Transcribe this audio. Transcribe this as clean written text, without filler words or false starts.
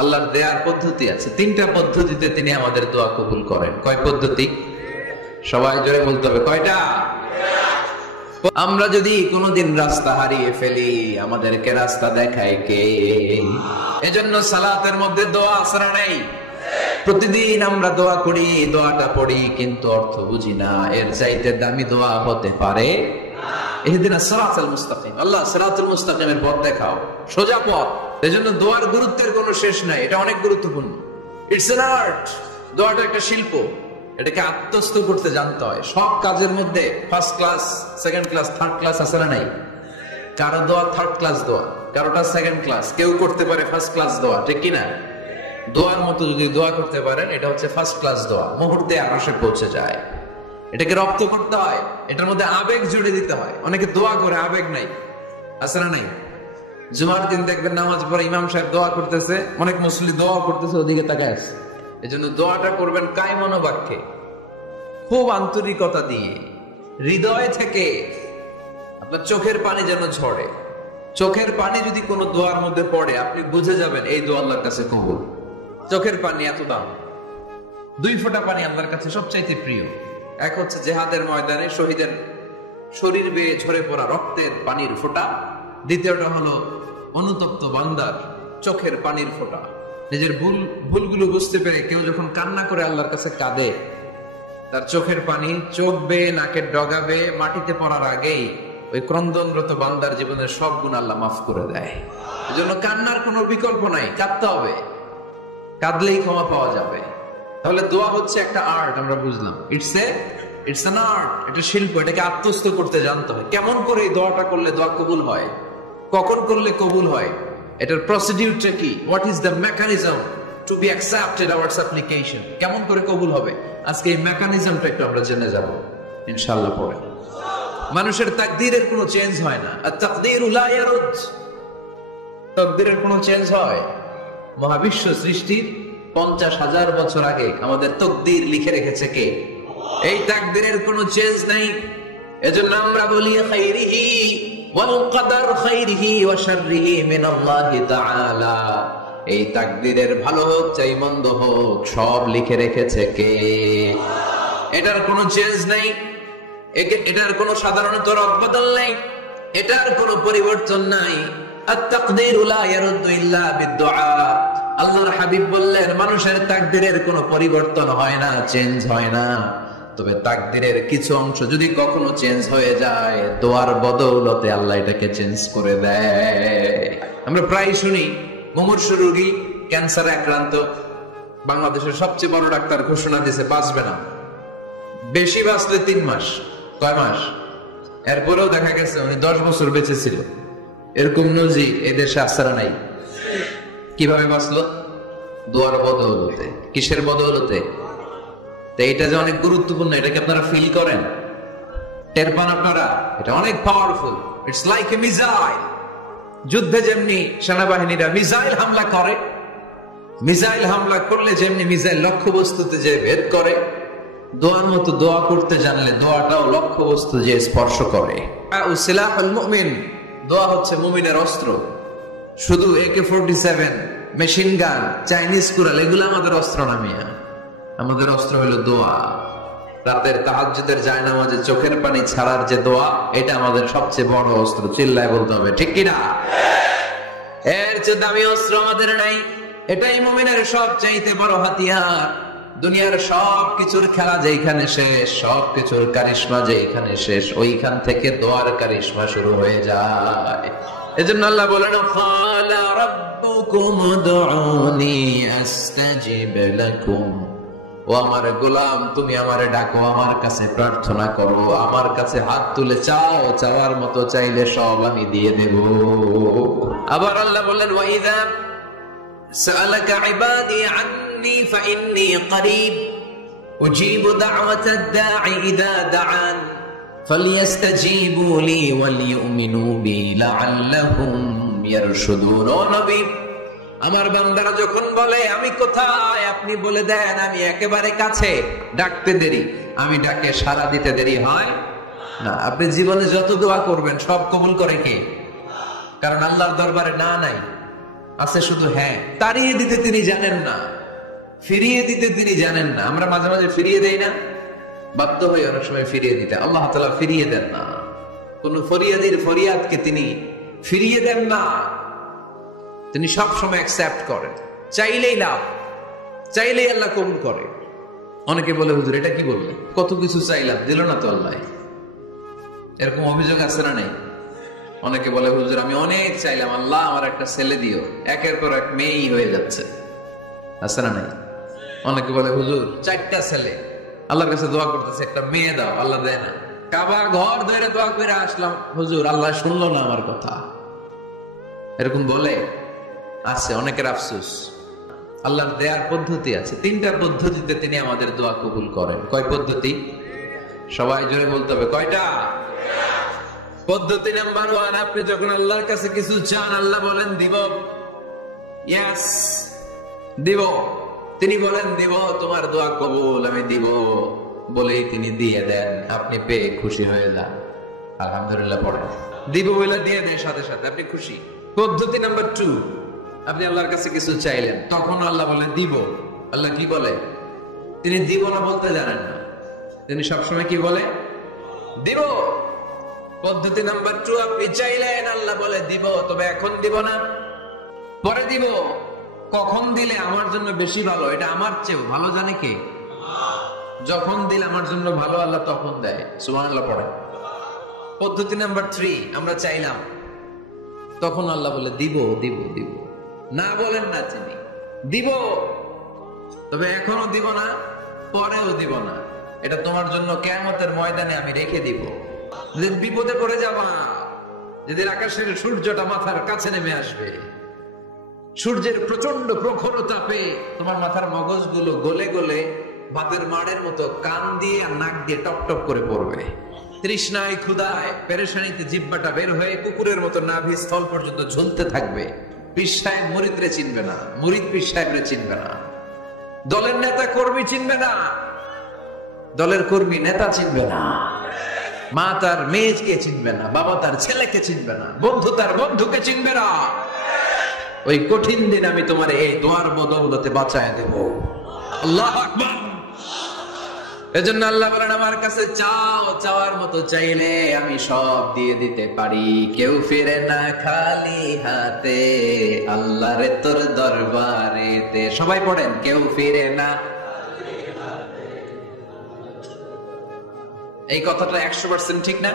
আল্লাহর দেয়ার পদ্ধতি আছে, তিনটা পদ্ধতিতে তিনি আমাদের দোয়া কবুল করেন। কয় পদ্ধতি? সবাই জোরে বলতে হবে, কয়টা? আমরা যদি কোনোদিন রাস্তা হারিয়ে ফেলি, আমাদেরকে রাস্তা দেখায় কে? এজন্য সালাতের মধ্যে দোয়া আসরা নেই। প্রতিদিন আমরা দোয়া করি, দোয়াটা পড়ি, কিন্তু অর্থ বুঝি না। এর চাইতে দামি দোয়া হতে পারে? ইহদিনাস সিরাতাল মুস্তাকিম, আল্লাহ সিরাতুল মুস্তাকিমের পথ দেখাও, সোজা পথ। এজন্য দোয়ার গুরুত্বের কোনো শেষ নাই, এটা অনেক গুরুত্বপূর্ণ। It's an art. দোয়াটা একটা শিল্প, এটাকে আত্মস্থ করতে জানতে হয়। সব কাজের মধ্যে first class, second class, third class আছে না নাই? কারো দোয়া থার্ড ক্লাস দোয়া, কারোটা সেকেন্ড ক্লাস, কেউ করতে পারে ফার্স্ট ক্লাস দোয়া, ঠিক কিনা? দোয়ার মতো যদি দোয়া করতে পারেন, এটা হচ্ছে ফার্স্ট ক্লাস দোয়া, মুহূর্তে আকাশে পৌঁছে যায়। এটাকে রপ্ত করতে হয়, এটার মধ্যে আবেগ জুড়ে দিতে হয়। অনেকে দোয়া করে আবেগ নাই, আছে না নাই? জুমার দিন দেখবেন নামাজ পড়ে ইমাম সাহেব দোয়া করতেছে, অনেক মুসল্লি দোয়া করতেছে, ওদিকে তাকায় আছে। এজন্য দোয়াটা করবেন কায় মনোবাক্যে, খুব আন্তরিকতা দিয়ে, হৃদয় থেকে। আপনার চোখের পানি যেন ঝরে। চোখের পানি যদি কোনো দোয়ার মধ্যে পড়ে, আপনি বুঝে যাবেন এই দোয়া আল্লাহর কাছে কবুল। চোখের পানি এত দাম। 2 ফোঁটা পানি আল্লাহর কাছে সবচাইতে প্রিয়। এক হচ্ছে জিহাদের ময়দানে শহীদের শরীর বেয়ে ঝরে পড়া রক্তের পানির ফোঁটা, দ্বিতীয়টা হলো অনুতপ্ত বান্দার চোখের পানির ফোঁটা। নিজের ভুলগুলো বুঝতে পেরে কেউ যখন কান্না করে আল্লাহর কাছে কাঁদে, তার চোখের পানি চোখ বেয়ে নাকের ডগা বেয়ে মাটিতে পড়ার আগেই ওই ক্রন্দনরত বান্দার জীবনের সব গুণ আল্লাহ মাফ করে দেয়। এজন্য কান্নার কোনো বিকল্প নাই, কাঁদতে হবে। কাঁদলেই ক্ষমা পাওয়া যাবে। তাহলে দোয়া হচ্ছে একটা আর্ট, আমরা বুঝলাম। ইটস অ্যান আর্ট, এটা শিল্প। এটাকে আত্মস্থ করতে জানতে হয়। কেমন করে এই দোয়াটা করলে দোয়া কবুল হয়, কখন করলে কবুল হয়, এটার প্রসিডিউরটা কি, what is the mechanism two be accepted hour সাপ্লিকেশন, কেমন করে কবুল হবে, আজকে এই মেকানিজমটা একটু আমরা জেনে যাব ইনশাআল্লাহ পরে। মানুষের তাকদীরের কোনো চেঞ্জ হয় না। আর তাকদীরু লা ইয়ারুদ, তাকদীরের কোনো চেঞ্জ হয়? মহাবিশ্ব সৃষ্টির 50,000 বছর আগে আমাদের তাকদীর লিখে রেখেছে কে? এই তাকদীরের কোনো চেঞ্জ নাই। এজন্য আমরা বলি খাইরিহি ওয়াল কদর খাইরিহি ওয়া শাররিহি মিনাল্লাহি তাআলা। এই তাকদীরের ভালো হোক চাই মন্দ হোক, সব লিখে রেখেছে কে? এটার কোনো চেঞ্জ নাই, এটার কোনো সাধারণত রদবদল নাই, এটার কোনো পরিবর্তন নাই। আত-তাকদীরু লা ইয়ারুদ্দু ইল্লা বিদ-দুআ। আল্লাহর হাবিব বললেন, মানুষের তাকদীরের কোনো পরিবর্তন হয় না, চেঞ্জ হয় না। তবে তাকদীরের কিছু অংশ যদি কখনো চেঞ্জ হয়ে যায়, দোয়ার বদৌলতে আল্লাহ এটাকে চেঞ্জ করে দেয়। আমরা প্রায় শুনি মুমূর্ষু রোগী, ক্যান্সারে আক্রান্ত, বাংলাদেশের সবচেয়ে বড় ডাক্তার ঘোষণা দিয়েছে বাঁচবে না, বেশি বাঁচলে 3 মাস। কয় মাস? এরপরেও দেখা গেছে উনি 10 বছর বেঁচে ছিল। এরকম নজি এই দেশে আসারা নাই। কিভাবে বাঁচলো? দোয়ার বদৌলতে। কিসের বদৌলতে? তো এটা যে অনেক গুরুত্বপূর্ণ, এটাকে আপনারা ফিল করেন, টের পান আপনারা? এটা অনেক powerful. It's like a missile. যুদ্ধে যেমনি সেনাবাহিনীরা মিসাইল হামলা করে, মিসাইল হামলা করলে যেমনি মিসাইল লক্ষ্যবস্তুতে যে ভেদ করে, দোয়ার মতো দোয়া করতে জানলে দোয়াটাও লক্ষ্যবস্তু যে স্পর্শ করে। সিলাহুল মুমিন, দোয়া হচ্ছে মুমিনের অস্ত্র। শুধু AK-47, মেশিন গান, চাইনিজ কুড়াল এগুলো আমাদের অস্ত্র না মিয়া। আমাদের অস্ত্র হলো দোয়া। রাতের তাহাজ্জুদের জায়নামাজে চোখের পানি ছাড়ার যে দোয়া, এটা আমাদের সবচেয়ে বড় অস্ত্র। চিল্লায় বলতে হবে, ঠিক কিনা? এর চেয়ে দামি অস্ত্র আমাদের নাই। এটাই মুমিনের সবচাইতে বড় হাতিয়ার। দুনিয়ার সব কিছুর খেলা যেখানে শেষ, সব কিছুর কারিশমা যেখানে শেষ, ওইখান থেকে দোয়ার কারিশমা শুরু হয়ে যায়। এজন্য আল্লাহ বলেন, ক্বালা রাব্বুকুম উদউনি আস্তাজিব লাকুম। ও আমার গোলাম, তুমি আমারে ডাকো, আমার কাছে প্রার্থনা করো, আমার কাছে হাত তুলে চাও, চাওয়ার মতো চাইলে সব আমি দিয়ে দেব। আবার আল্লাহ বললেন, ওয়া ইযা সাআলাকা ইবাদি আন্নী ফাইন্নী করিব উজিবু দাওয়াতাদ দাঈ ইযা দাআন ফালইস্তাজিবু লি ওয়াল ইউমিনু বি লাআল্লাহুম ইয়ারশুদুন। ও নবী, আমার বান্দারা যখন বলে আমি কোথায়, আপনি বলে দেন আমি একেবারে কাছে। ডাকতে দেরি, আমি ডাকে সাড়া দিতে দেরি হয় না। আপনি জীবনে যত দোয়া করবেন সব কবুল করে কে? কারণ আল্লাহর দরবারে না নাই। আছে শুধু হ্যাঁ। তাড়িয়ে দিতে তিনি জানেন না, ফিরিয়ে দিতে তিনি জানেন না। আমরা মাঝে মাঝে ফিরিয়ে দেই না, বাধ্য হয়ে অনেক সময় ফিরিয়ে দিতে। আল্লাহ তাআলা ফিরিয়ে দেন না, কোন ফরিয়াদির ফরিয়াদকে তিনি ফিরিয়ে দেন না, তিনি সব সময় অ্যাকসেপ্ট করেন। চাইলেই লাভ, চাইলেই আল্লাহ কবুল করে। অনেকে বলে হুজুর এটা কি বললেন, কত কিছু চাইলাম দিল না তো আল্লাহ, এরকম অভিযোগ আছে না নেই? অনেকে বলে হুজুর আমি অনেক চাইলাম আল্লাহ আমার একটা ছেলে দিও, একের পর এক মেয়েই হয়ে যাচ্ছে, আছে না নাই? অনেকে বলে হুজুর 4টা ছেলে, আল্লাহর কাছে দোয়া করতেছে একটা মেয়ে দাও, আল্লাহ দেয় না। কাবা ঘর ধরে দোয়া করে আসলাম, হুজুর আল্লাহ শুনলো না আমার কথা, এরকম বলে আছে অনেকের। আফসোস, আল্লাহর দেয়ার পদ্ধতি আছে, 3টা পদ্ধতিতে তিনি আমাদের দোয়া কবুল করেন। কয় পদ্ধতি? সবাই জোরে বলতে হবে, কয়টা? পদ্ধতি নাম্বার 1, আপনি যখন আল্লাহর কাছে কিছু চান আল্লাহ বলেন দিব, ইয়েস দিব। তিনি বলেন দিব, তোমার দোয়া কবুল, আমি দিব বলেই তিনি দিয়ে দেন। আপনি পেয়ে খুশি হয়ে যান, আলহামদুলিল্লাহ পড়েন। দিব বলে দিয়ে দেয় সাথে সাথে, আপনি খুশি। পদ্ধতি নাম্বার 2, আপনি আল্লাহর কাছে কিছু চাইলেন, তখন আল্লাহ বলে দিব। আল্লাহ কি বলে? তিনি দিব না বলতে জানেন না, তিনি সবসময় কি বলে? দিব। পদ্ধতি নাম্বার 2, আপনি চাইলেন, আল্লাহ বলে দিব, তবে এখন দিব না, পরে দিব। কখন দিলে আমার জন্য বেশি ভালো, এটা আমার চেয়েও ভালো জানে কে? যখন দিলে আমার জন্য ভালো আল্লাহ তখন দেয়, সুবহানাল্লাহ পড়েন। পদ্ধতি নাম্বার 3, আমরা চাইলাম, তখন আল্লাহ বলে দিব দিব দিব, না বলেন না তিনি দিব, তবে এখনো দিব না, পরেও দিব না, এটা তোমার জন্য কিয়ামতের ময়দানে আমি রেখে দিব। যেদিন বিপদে পড়ে যাবা, যেদিন আকাশের সূর্যটা মাথার কাছে নেমে আসবে, সূর্যের প্রচন্ড প্রখর তাপে তোমার মাথার মগজগুলো গলে গলে ভাতের মাড়ের মতো কান দিয়ে আর নাক দিয়ে টপ টপ করে পড়বে। তৃষ্ণায় ক্ষুধায় পেরেশানিতে জিহ্বাটা বের হয়ে কুকুরের মতো নাভি স্থল পর্যন্ত ঝুলতে থাকবে। পীর সাহেব মুরিদরে চিনবে না, মুরিদ পীর সাহেবরে চিনবে না, দলের নেতা কর্মী চিনবে না, দলের কর্মী নেতা চিনবে না, মা তার মেয়েকে চিনবে না, বাবা তার ছেলেকে চিনবে না, বন্ধু তার বন্ধুকে চিনবে না। ওই কঠিন দিন আমি তোমার এই দোয়ার বদৌলতে বাঁচায় দেব। আল্লাহু আকবার। এজন্য আল্লাহ বলেন আমার কাছে চাও, চাওয়ার মতো চাইলে আমি সব দিয়ে দিতে পারি। কেউ ফিরে না খালি হাতে আল্লাহর তোর দরবারেতে। সবাই পড়েন, কেউ ফিরে না। এই কথাটা 100% ঠিক না?